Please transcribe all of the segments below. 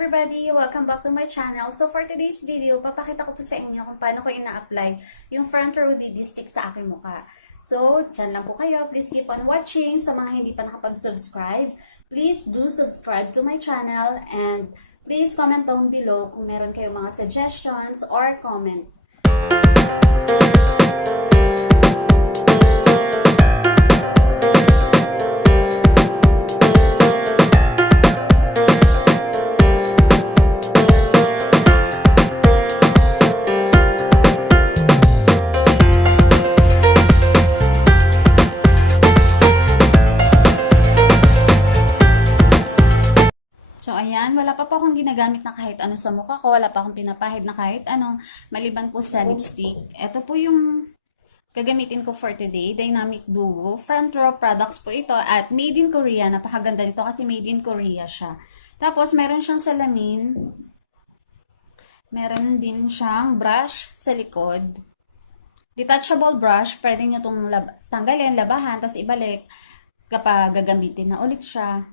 everybody! Welcome back to my channel. So for today's video, papakita ko po sa inyo kung paano ko ina-apply yung front row DD stick sa aking mukha. So, dyan lang po kayo. Please keep on watching. Sa mga hindi pa nakapag-subscribe, please do subscribe to my channel and please comment down below kung meron kayong mga suggestions or comment. So, ayan, wala pa akong ginagamit na kahit ano sa mukha ko. Wala pa akong pinapahid na kahit ano, maliban po sa lipstick. Ito po yung gagamitin ko for today, Dynamic Duo. Front row products po ito at made in Korea. Napakaganda nito kasi made in Korea siya. Tapos, meron siyang salamin. Meron din siyang brush sa likod. Detachable brush, pwede nyo itong tanggalin, labahan, tapos ibalik kapag gagamitin na ulit siya.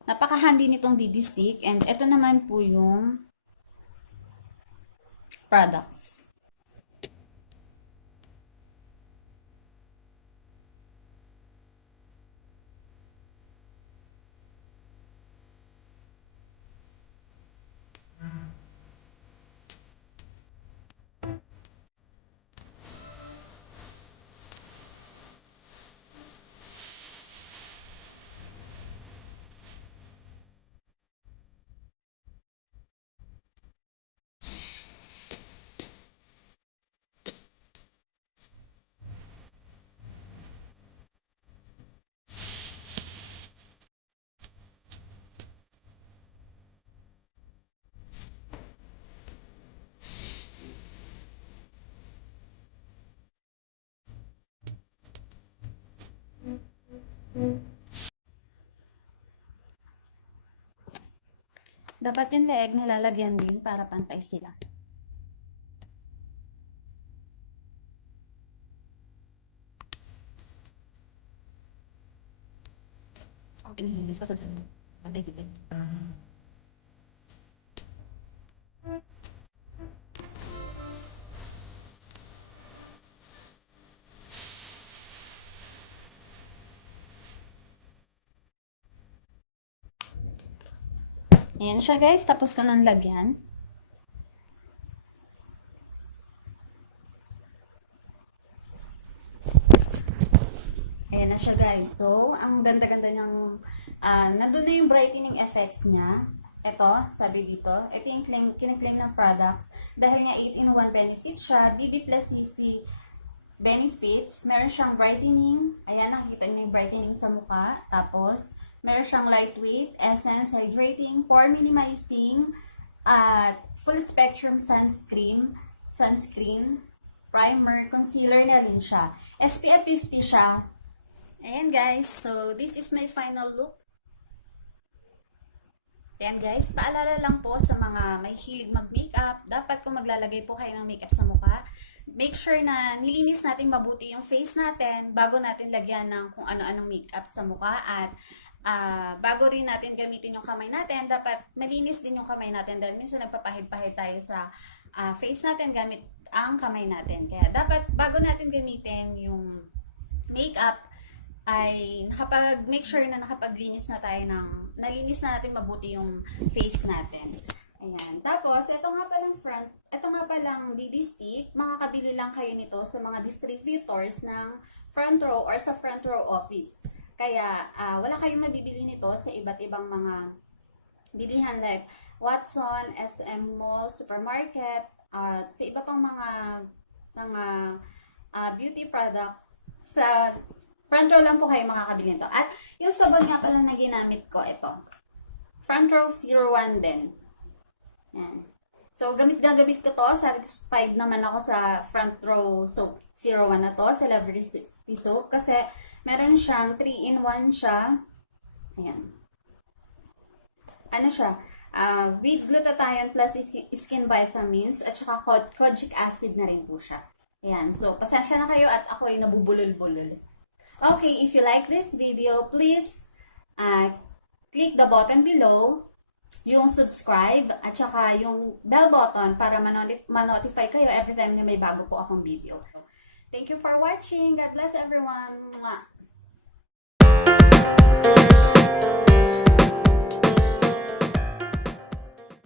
Napaka-handy nitong DD stick. And ito naman po yung products. Dapat yung leeg nilalagyan din para pantay sila. Ayan siya guys, tapos ko nang lagyan. Ayan na siya guys. So, ang ganda-ganda niyang, nandun na yung brightening effects niya. Ito, sabi dito, ito yung kiniklaim ng products. Dahil nga 8-in-1 benefits siya, BB plus CC benefits. Meron siyang brightening. Ayan, nakikita niyo yung brightening sa mukha. Tapos, meron siyang lightweight, essence, hydrating, pore minimizing, full spectrum sunscreen, primer, concealer na rin siya. SPF 50 siya. Ayan guys, so this is my final look. Ayan guys, paalala lang po sa mga may hilig mag-makeup, dapat kung maglalagay po kayo ng makeup sa mukha, make sure na nilinis natin mabuti yung face natin bago natin lagyan ng kung ano-anong makeup sa mukha at bago rin natin gamitin yung kamay natin, dapat malinis din yung kamay natin dahil minsan nagpapahid-pahid tayo sa face natin gamit ang kamay natin. Kaya dapat bago natin gamitin yung makeup ay nakapag-make sure na nalinis na natin mabuti yung face natin. Ayan. Tapos, ito nga palang DD stick, makakabili lang kayo nito sa mga distributors ng front row or sa front row office. Kaya, wala kayong mabibili nito sa iba't ibang mga bilihan like Watson, SM Mall, Supermarket, sa iba pang mga beauty products. Sa front row lang po kayo makakabili nito. At yung sabon nga pala na ginamit ko, ito. Front row 01 din. Yan. So, gamit ko to. Satisfied naman ako sa front row soap 01 na to, sa Celebrity Soap. Kasi, meron siyang 3-in-1 siya. Ayan. Ano siya? With glutathione plus skin vitamins at saka kojic acid na rin po siya. Ayan. So, pasensya na kayo at ako ay nabubulol-bulol. Okay, if you like this video, please click the button below yung subscribe at saka yung bell button para ma-notify kayo every time na may bago po akong video. Thank you for watching. God bless everyone. Mwah!